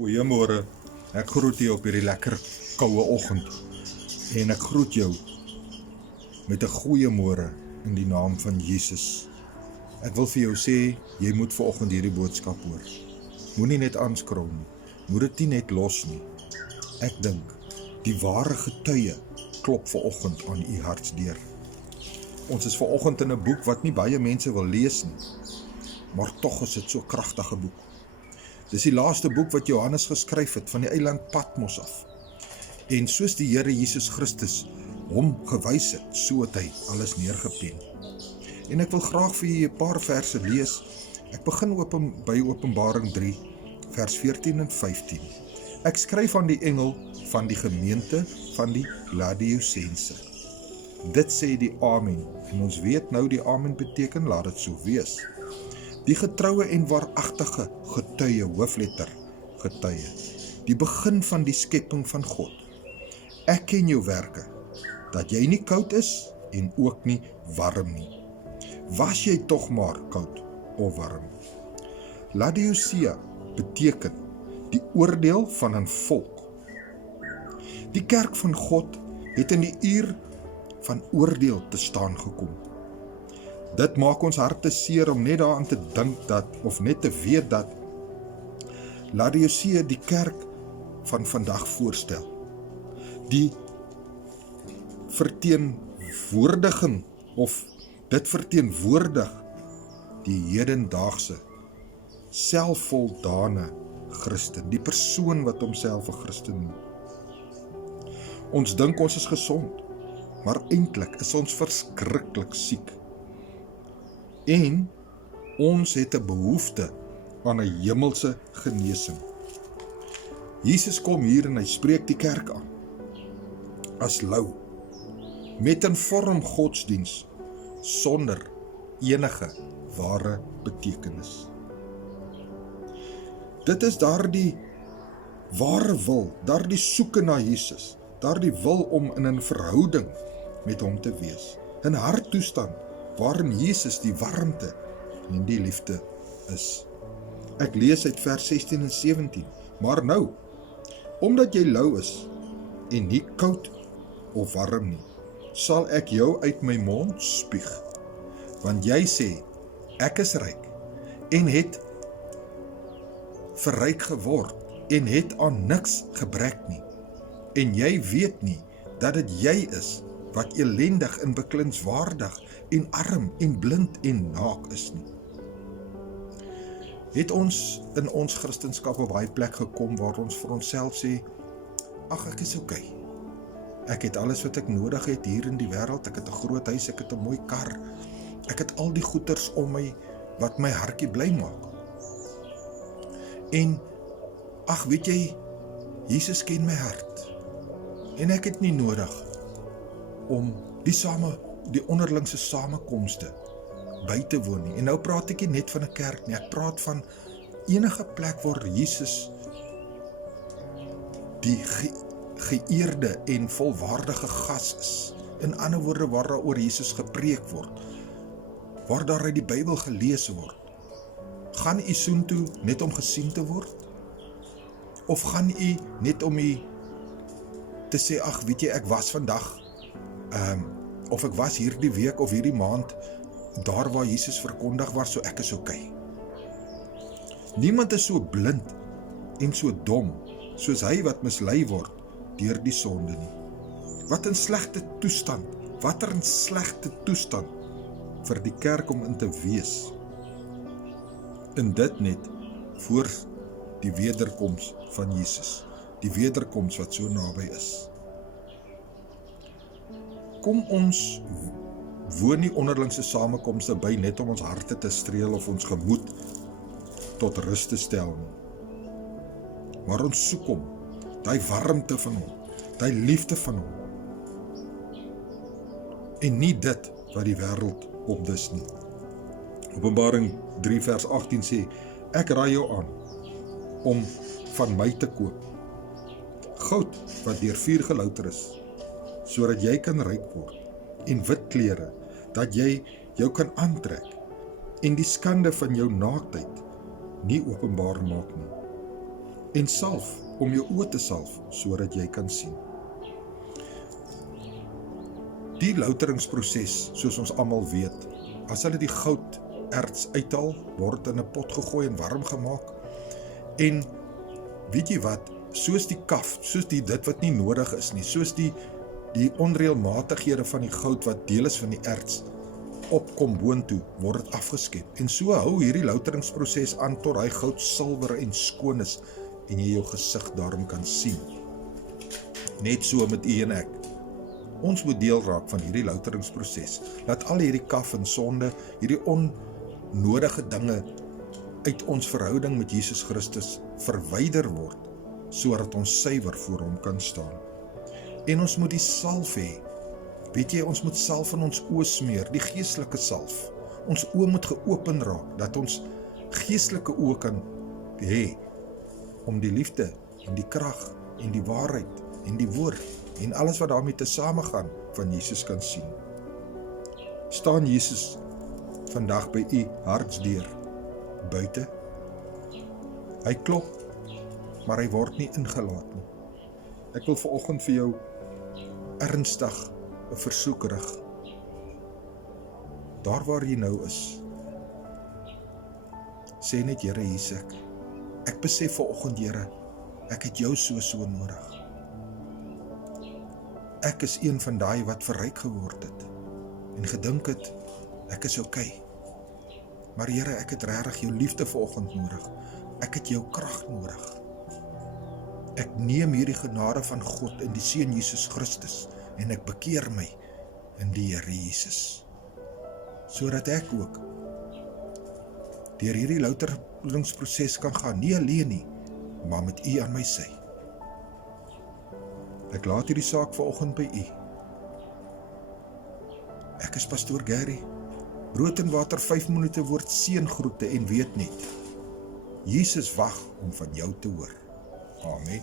Goeiemôre, ek groet jou op hierdie lekker koue oggend en ek groet jou met 'n goeiemôre in die naam van Jesus. Ek wil vir jou sê, jy moet vanoggend hierdie boodskap hoor. Moenie net aanskrol nie, moet dit nie net los nie. Ek dink, die ware getuie klop vanoggend aan u hartsdeur. Ons is vanoggend in 'n boek wat nie baie mense wil lees nie, maar tog is dit so 'n kragtige boek. Dis die laaste boek wat Johannes geskryf het van die eiland Patmos af. En soos die Here Jesus Christus hom gewys het, so het hy alles neergepen. En ek wil graag vir julle 'n paar verse lees. Ek begin by Openbaring 3, vers 14 en 15. Ek skryf aan die engel van die gemeente van die Laodiceense. Dit sê die Amen. En ons weet nou die Amen beteken, laat dit so wees. Die getroue en waaragtige getuie, hoofletter, getuie. Die begin van die skepping van God. Ek ken jou werke, dat jy nie koud is en ook nie warm nie. Was jy tog maar koud of warm? Laodicea beteken die oordeel van 'n volk. Die kerk van God het in die uur van oordeel te staan gekom. Dit maak ons harte seer om net daaraan te dink dat, of net te weet dat Laodicea die kerk van vandag voorstel. Die verteenwoordiging, of dit verteenwoordig die hedendaagse, selfvoldane Christen, die persoon wat homself 'n Christen noem. Ons dink ons is gesond, maar eintlik is ons verskriklik siek. En ons het 'n behoefte aan 'n hemelse genesing. Jesus kom hier en hy spreek die kerk aan as lou, met 'n vorm godsdiens sonder enige ware betekenis. Dit is daardie ware wil, daardie soeke na Jesus, daardie wil om in 'n verhouding met hom te wees, 'n harttoestand waarin Jesus die warmte en die liefde is. Ek lees uit vers 16 en 17. Maar nou, omdat jy lou is en nie koud of warm nie, sal ek jou uit my mond spuug. Want jy sê, ek is ryk en het verryk geword en het aan niks gebrek nie. En jy weet nie dat dit jy is wat elendig en beklinswaardig en arm en blind en naak is nie. Het ons in ons Christenskap op baie plek gekom waar ons vir onsself sê, ag, ek is okay. Ek het alles wat ek nodig het hier in die wêreld, ek het 'n groot huis, ek het 'n mooi kar, ek het al die goeders om my wat my hartjie bly maak. En ag, weet jy, Jesus ken my hart en ek het nie nodig om die onderlingse samekomste by te woon nie. En nou praat ek nie net van 'n kerk nie, ek praat van enige plek waar Jesus die geëerde en volwaardige gas is. In ander woorde, waar daar oor Jesus gepreek word, waar daar uit die Bybel gelees word. Gaan u soontoe net om gesien te word? Of gaan u net om u te sê, ag, weet jy, ek was vandag, of ek was hierdie week of hierdie maand, daar waar Jesus verkondig was, so ek is okay. Niemand is so blind en so dom, soos hy wat mislei word deur die sonde nie. Wat 'n slegte toestand vir die kerk om in te wees. En dit net voor die wederkoms van Jesus, die wederkoms wat so naby is. Kom ons woon nie onderlingse samekomste by net om ons harte te streel of ons gemoed tot rus te stel nie. Maar ons soek hom, daai warmte van hom, daai liefde van hom. En nie dit wat die wêreld opdis nie. Openbaring 3 vers 18 sê, ek raai jou aan om van my te koop. Goud wat deur vuur gelouter is, sodat jy kan ryk word, en wit klere, dat jy jou kan aantrek, en die skande van jou naaktheid nie openbaar maak nie. en salf, om jou oë te salf, sodat jy kan sien. Die louteringsproses, soos ons almal weet, as hulle die gouderts uithaal, word in 'n pot gegooi en warm gemaak, en weet jy wat, soos die kaf, soos dit wat nie nodig is nie, soos die onreëlmatighede van die goud wat deel is van die erts, opkom boontoe, word dit afgeskep. En so hou hierdie louteringsproses aan tot hy goud silwer en skoon is, en jy jou gesig daarom kan sien. Net so met u en ek. Ons moet deel raak van hierdie louteringsproses. Laat al hierdie kaf en sonde, hierdie onnodige dinge uit ons verhouding met Jesus Christus verwyder word, sodat ons suiwer voor hom kan staan. En ons moet die salf hê. Weet jy, ons moet salf in ons oë smeer, die geestelike salf. Ons oë moet geopen raak, dat ons geestelike oë kan hê, om die liefde, en die krag, en die waarheid, en die woord, en alles wat daarmee te samegaan, van Jesus kan sien. Staan Jesus vandag by u hartsdeur, buite? Hy klop, maar hy word nie ingelaat nie. Ek wil vanoggend vir jou ernstig 'n versoek rig. Daar waar jy nou is, sê net, Here, hier is ek besef vanoggend, Here, ek het jou so nodig. Ek is een van daai wat verryk geword het, en gedink het, ek is okay. Maar Here, ek het regtig jou liefde vanoggend nodig. Ek het jou krag nodig. Ek neem hierdie genade van God en die Seun Jesus Christus, en ek bekeer my in die Here Jesus, sodat ek ook deur hierdie louteringsproses kan gaan, nie alleen nie, maar met u aan my sy. Ek laat hierdie saak vanoggend by u. Ek is Pastoor Gary, Brood en Water 5 minute woord seëngroete, en weet net, Jesus wag om van jou te hoor. Amen.